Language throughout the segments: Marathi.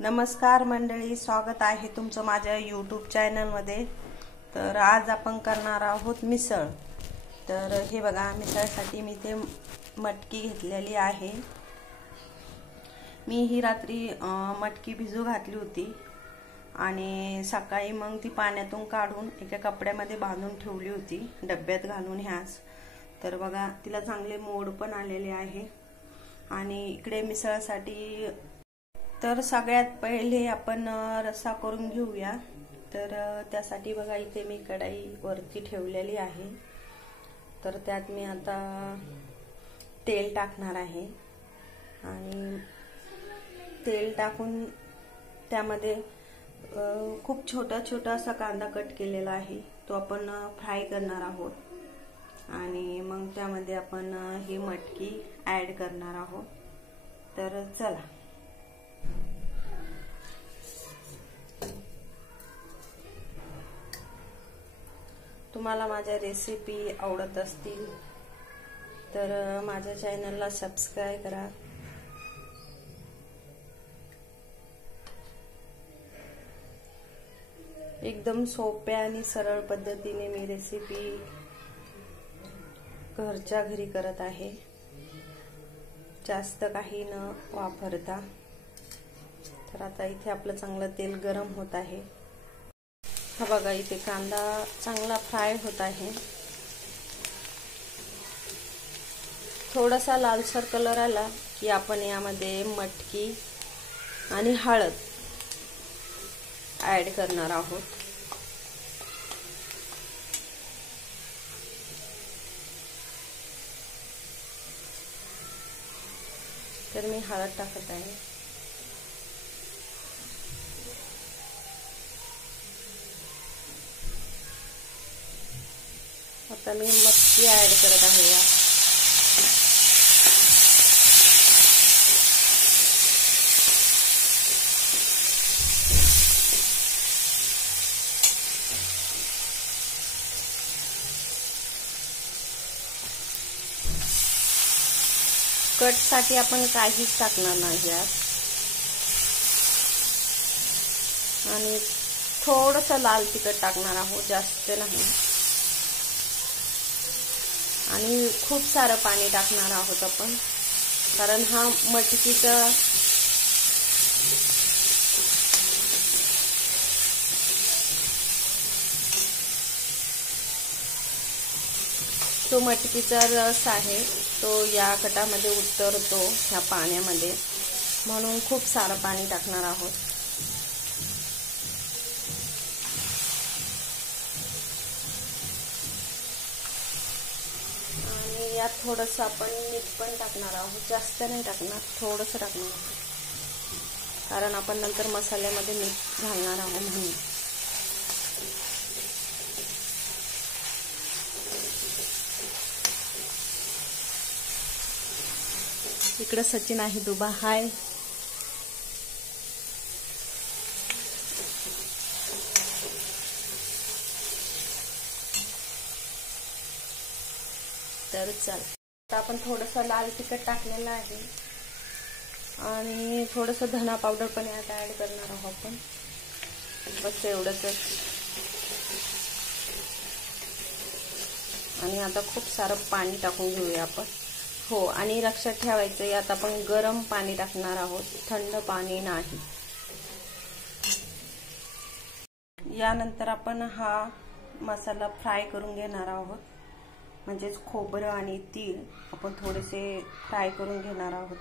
नमस्कार मंडळी, स्वागत आहे तुमचं माझ्या यूट्यूब चॅनलमध्ये। तर आज आपण करणार आहोत मिसळ। तर हे बघा, मिसळसाठी मी ते मटकी घेतलेली आहे। मी ही रात्री मटकी भिजू घातली होती आणि सकाळी मग ती पाण्यातून काढून एका कपड्यामध्ये बांधून ठेवली होती, डब्यात घालून ह्याच। तर बघा, तिला चांगले मोड पण आलेले आहे। आणि इकडे मिसळसाठी तर सगळ्यात पहिले आपण रस्सा करून घेऊया। तर त्यासाठी बघा, इथे मी कढई वरती ठेवलेली आहे। तर त्यात मी आता तेल टाकणार आहे आणि तेल टाकून त्यामध्ये खूप छोटा छोटा असा कांदा कट केलेला आहे, तो आपण फ्राय करणार आहोत। आणि मग त्यामध्ये आपण ही मटकी ऍड करणार आहोत। तर चला, तुम्हाला माझ्या रेसिपी आवडत असतील तर माझ्या चॅनलला सबस्क्राइब करा। एकदम सोप्या आणि सरळ पद्धतीने मी रेसिपी घरच्या घरी करत आहे, जास्त काही न वापरता। तर आता इथे आपलं चांगलं तेल गरम होत आहे। हा बघा, इथे कांदा चांगला फ्राय होत आहे। थोडासा लालसर कलर आला की आपण यामध्ये मटकी आणि हळद ऍड करणार आहोत। तर मी हळद टाकत आहे। आता मी मटकी ऍड करत आहे या। कट साठी आपण काहीच टाकणार नाही यात। आणि थोडंसं लाल तिखट टाकणार आहोत, जास्त नाही। आणि खूप सारं पाणी टाकणार आहोत आपण, कारण हा मटकीचा जो मटकीचा रस आहे तो या कटामध्ये उतरतो ह्या पाण्यामध्ये, म्हणून खूप सारं पाणी टाकणार आहोत। आणि यात थोडंसं आपण मीठ पण टाकणार आहोत, जास्त नाही टाकणार, थोडंसं टाकणार आहोत, कारण आपण नंतर मसाल्यामध्ये मीठ घालणार आहोत म्हणून। इकडे सचिन आहे दुबा, हाय। तर चल, आता आपण थोडंसं लाल तिखट टाकलेलं आहे आणि थोडंसं धना पावडर पण यात ऍड करणार आहोत आपण, बस एवढंच। आणि आता खूप सारं पाणी टाकून घेऊया आपण। हो, आणि लक्षात ठेवायचं, यात आपण गरम पाणी टाकणार आहोत, थंड पाणी नाही। यानंतर आपण हा मसाला फ्राय करून घेणार आहोत, म्हणजेच खोबरं आणि तीळ आपण थोडेसे फ्राय करून घेणार आहोत।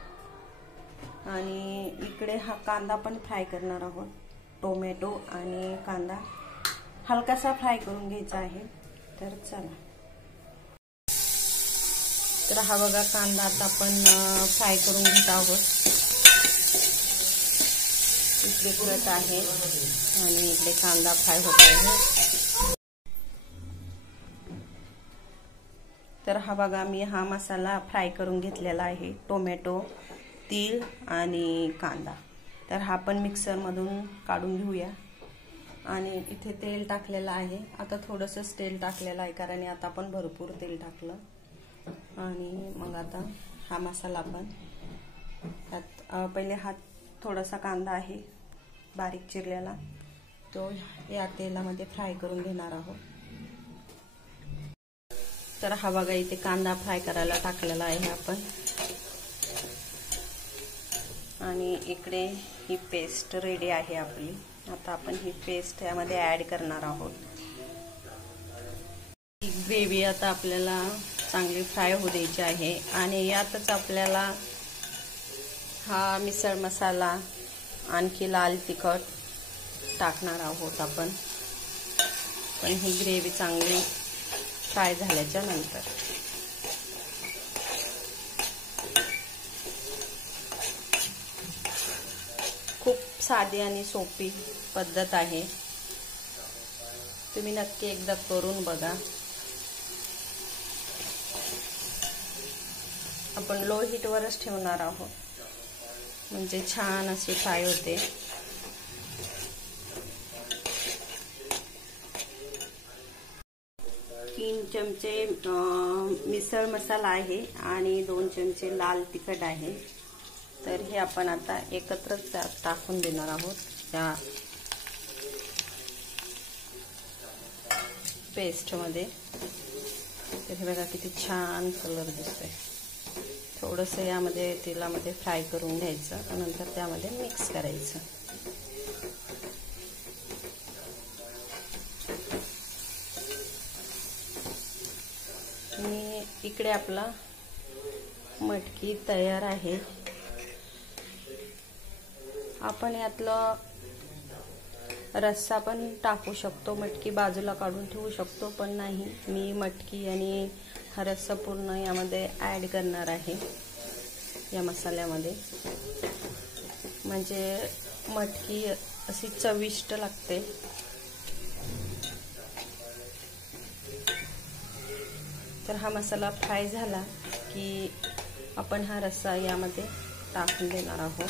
आणि इकडे हा कांदा पण फ्राय करणार आहोत, टोमॅटो आणि कांदा हलकासा फ्राय करून घ्यायचा आहे। तर चला, तर हा बघा, कांदा आता आपण फ्राय करून घेत आहोत। इकडे पुरत आहे आणि इकडे कांदा फ्राय होत आहे। तर हा बघा, मी हा मसाला फ्राय करून घेतलेला आहे, टोमॅटो, तीळ आणि कांदा। तर हा पण मिक्सर मधून काढून घेऊया। आणि इथे तेल टाकलेलं आहे, आता थोडंसं तेल टाकलेलं आहे, कारण आता आपण भरपूर तेल टाकलं। आणि मग आता हा मसाला आपण त्यात पहिले हा थोडासा कांदा आहे बारीक चिरलेला, तो या तेलामध्ये फ्राय करून घेणार आहोत. तर हा बघा इथे कांदा फ्राय करायला टाकलेला आहे आपण, आणि इकडे ही पेस्ट रेडी आहे आपली. आता आपण ही पेस्ट यामध्ये ऍड करणार आहोत. ही ग्रेव्ही आता आपल्याला चांगली फ्राय होऊ द्यायची आहे, आणि यातच आपल्याला हा मिसळ मसाला, आणखी लाल तिखट टाकणार आहोत आपण. पण ही ग्रेव्ही चांगली फ्राय झाल्याच्या नंतर. खूप साधी आणि सोपी पद्धत आहे, तुम्ही नक्की एकदा करून बघा. आपण लो हीट वरच ठेवणार आहोत, म्हणजे छान अशी फ्राय होते. तीन चमचे मिसळ मसाला आहे आणि 2 चमचे लाल तिखट आहे. तर हे आपण आता एकत्र टाकून देणार आहोत त्या पेस्टमध्ये. तर हे बघा किती छान कलर दिसतोय. थोडंसं यामध्ये तेलामध्ये फ्राय करून घ्यायचं, नंतर त्यामध्ये मिक्स करायचं. आणि इकडे आपला मटकी तयार आहे. आपण यातलं रस्सा पण टाकू शकतो, मटकी बाजूला काढून ठेवू शकतो, पण नाही, मी मटकी आणि हा रस्सा पूर्ण यामध्ये ऍड करणार आहे या मसाल्यामध्ये. म्हणजे मटकी अशी चविष्ट लागते. तर हा मसाला फ्राय झाला की आपण हा रस्सा यामध्ये टाकून देणार आहोत,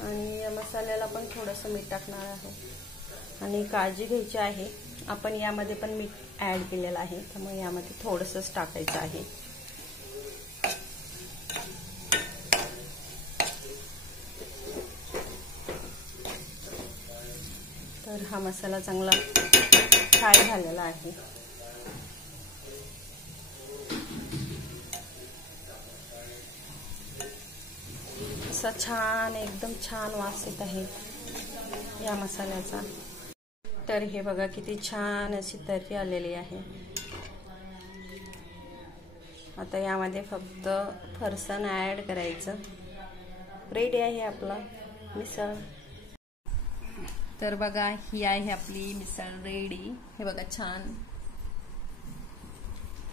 आणि या मसाल्याला पण थोडंसं मीठ टाकणार आहोत. आणि काळजी घ्यायची आहे, आपण यामध्ये पण मीठ ऍड केलेलं आहे, त्यामुळे यामध्ये थोडंसंच टाकायचं आहे. तर हा मसाला चांगला फ्राय झालेला आहे. असा छान, एकदम छान वास येत आहे या मसाल्याचा. तर हे बघा किती छान अशी तर्री आलेली आहे. आता यामध्ये फक्त फरसाण ऍड करायचं. रेडी आहे आपला मिसळ. तर बघा ही आहे आपली मिसळ रेडी. हे बघा छान.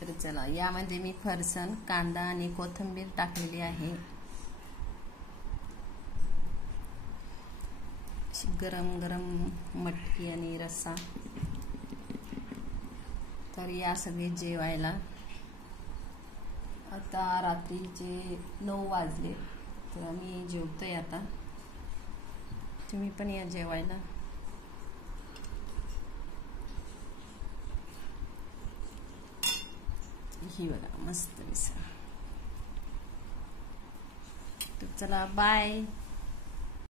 तर चला, यामध्ये मी फरसाण, कांदा आणि कोथिंबीर टाकलेली आहे. गरम गरम मटकी आणि रस्सा. तर या सगळे जेवायला. आता रात्रीचे 9 वाजले, तर आम्ही जेवतोय आता. तुम्ही पण या जेवायला. ही बघा मस्त मिसळ. तर चला बाय.